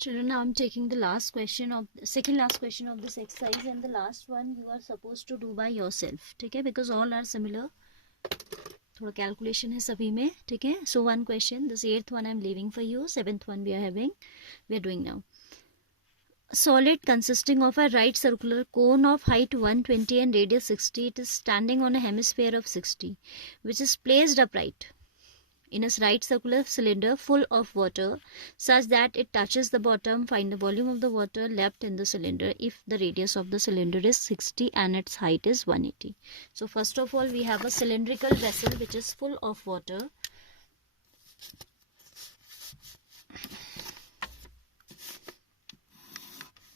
Children, now I'm taking the second last question of this exercise, and the last one you are supposed to do by yourself. ठीक है, because all are similar. थोड़ा calculation है सभी में. ठीक है, so one question, this 8th one I'm leaving for you, 7th one we are doing now. A solid consisting of a right circular cone of height 120 and radius 60, it is standing on a hemisphere of 60, which is placed upright in a right circular cylinder full of water such that it touches the bottom. Find the volume of the water left in the cylinder if the radius of the cylinder is 60 and its height is 180. So first of all, we have a cylindrical vessel which is full of water.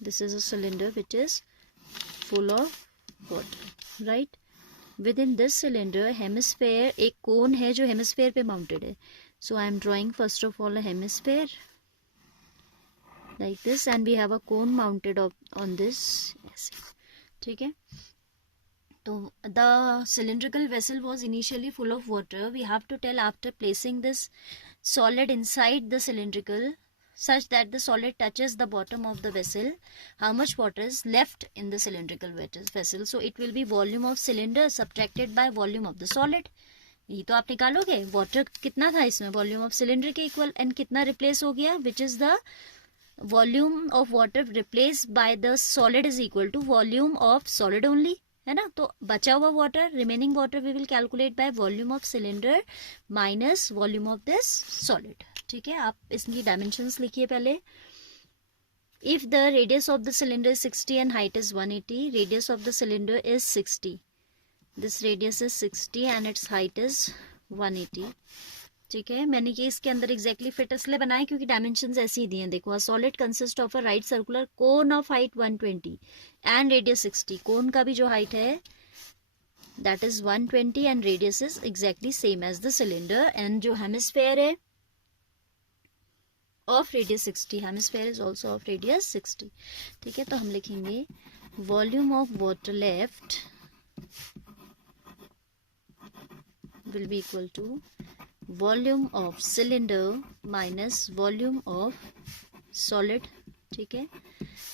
This is a cylinder which is full of water, right? Within this cylinder, hemisphere, एक cone है जो hemisphere पे mounted है. So I am drawing first of all a hemisphere like this, and we have a cone mounted on this. Yes. ठीक है. So the cylindrical vessel was initially full of water. We have to tell after placing this solid inside the cylindrical such that the solid touches the bottom of the vessel, how much water is left in the cylindrical vessel. So it will be volume of cylinder subtracted by volume of the solid. यही तो आप निकालोगे. Water कितना था इसमें, volume of cylinder के equal, and कितना replace हो गया, which is the volume of water replace by the solid is equal to volume of solid only, है ना. तो बचा हुआ water, remaining water we will calculate by volume of cylinder minus volume of this solid. ठीक है, आप इसकी dimensions लिखिए पहले. If the radius of the cylinder is 60 and height is 180, radius of the cylinder is 60, this radius is 60 and it's height is 180. ठीक है, मैंने ये इसके अंदर एग्जैक्टली फिट इसलिए बनाए क्योंकि डायमेंशंस ऐसे ही दिए हैं. देखो, a solid consist of a right circular cone of height 120 and radius 60. Cone का भी जो हाइट है that is 120 and radius is exactly same as the cylinder, and जो हेमिस्फेयर है of radius 60, hemisphere is also of radius 60. ठीक है, तो हम लिखेंगे volume of water left will be equal to volume of cylinder minus volume of solid. ठीक है,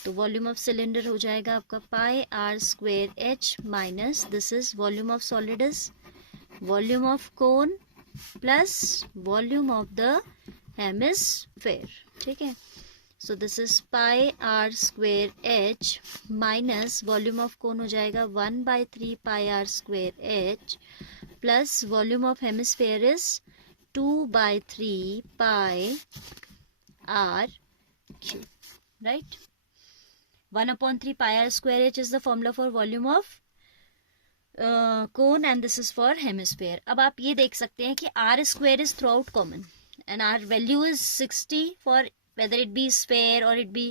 तो वॉल्यूम ऑफ सिलेंडर हो जाएगा आपका pi r square h minus this is volume of solid is volume of cone plus volume of the hemisphere. ठीक है, so this is pi r square h minus volume of cone हो जाएगा 1/3 pi r square h plus volume of hemisphere is 2/3 pi r cube, right? 1/3 pi r square h is the formula for volume of cone and this is for hemisphere. अब आप ये देख सकते हैं कि r square is throughout common and our value is 60 for whether it be sphere or it be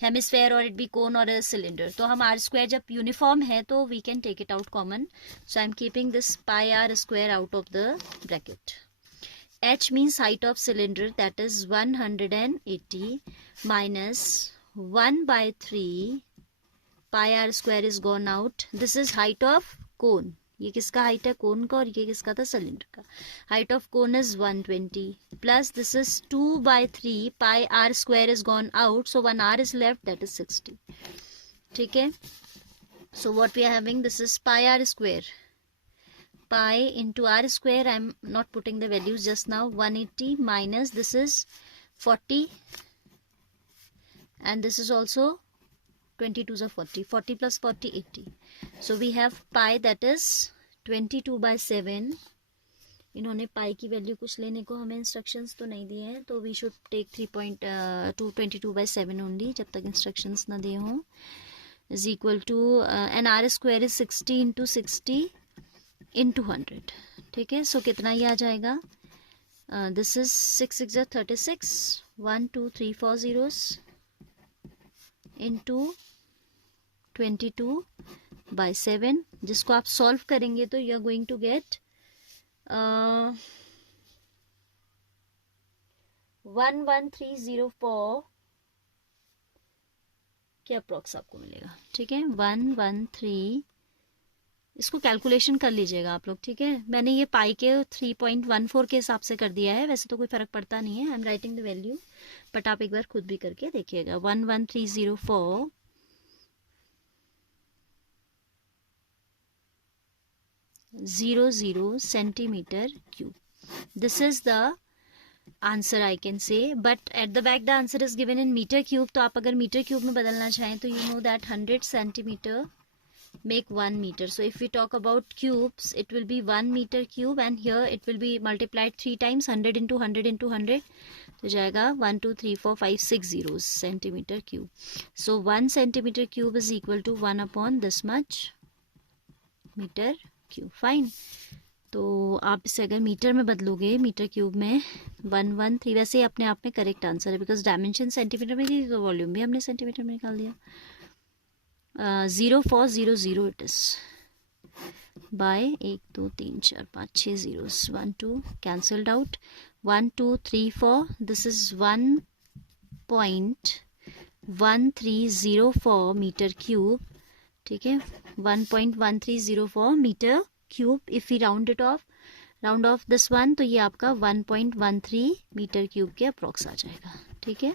hemisphere or it be cone or a cylinder. तो हम r square जब uniform है तो we can take it out common. So I am keeping this pi r square out of the bracket. H means height of cylinder, that is 180 minus 1/3 pi r square is gone out. This is height of cone. ये किसका height है, कोन का, और ये किसका था, cylinder का. Height of cone is 120 plus this is 2/3 pi r square is gone out, so 1 r is left, that is 60. ठीक है, so what we are having, this is pi r square, pi into r square, I am not putting the values just now, 180 minus this is 40 and this is also 22 is 40, 40 plus 40 80. So we have pi that is 22/7. इन्होंने पाई की value कुछ लेने को हमें instructions तो नहीं दिए हैं, तो वी शुड टेक 3.22/7 ओनली जब तक इंस्ट्रक्शंस ना दिए हों. Is equal to n r square is 60 into 60 into 100. ठीक है, सो कितना ये आ जाएगा, दिस इज 6 6 36, 1 2 3 4 zeros into 22/7, जिसको आप सॉल्व करेंगे तो you are going to get 11304 के अप्रॉक्स आपको मिलेगा. ठीक है, 113 इसको कैलकुलेशन कर लीजिएगा आप लोग, ठीक है। मैंने ये पाई के 3.14 के हिसाब से कर दिया है, वैसे तो कोई फर्क पड़ता नहीं है, I am writing the value, but आप एक बार खुद भी करके देखिएगा। 11304.00 centimetre cube, this is the answer I can say, but at the back the answer is given in metre cube, तो आप अगर मीटर क्यूब में बदलना चाहें तो you know that 100 centimetre make 1 meter. So if we talk about cubes, it will be 1 meter cube, and here it will be multiplied 3 times, 100 into 100 into 100, तो जाएगा 1 2 3 4 5 6 zeros centimeter cube. So 1 centimeter cube is equal to 1 upon this much meter cube. Fine. तो आप इसे अगर metre में बदलोगे, metre cube में 113, वैसे अपने आप में करेक्ट आंसर है, बिकॉज डायमेंशन सेंटीमीटर में थी तो वॉल्यूम भी हमने सेंटीमीटर में निकाल दिया। 0400 it is by 1 2 3 4 5 6 zeros, 1 2 cancelled out, 1 2 3 4, this is 1.1304 meter cube, ठीक है, 1.1304 meter cube. If we round off this one, तो ये आपका 1.13 meter cube के अप्रॉक्स आ जाएगा, ठीक है।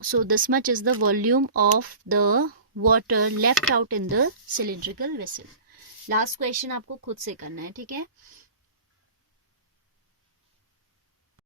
So this much is the volume of the water left out in the cylindrical vessel. Last question आपको खुद से करना है, ठीक है।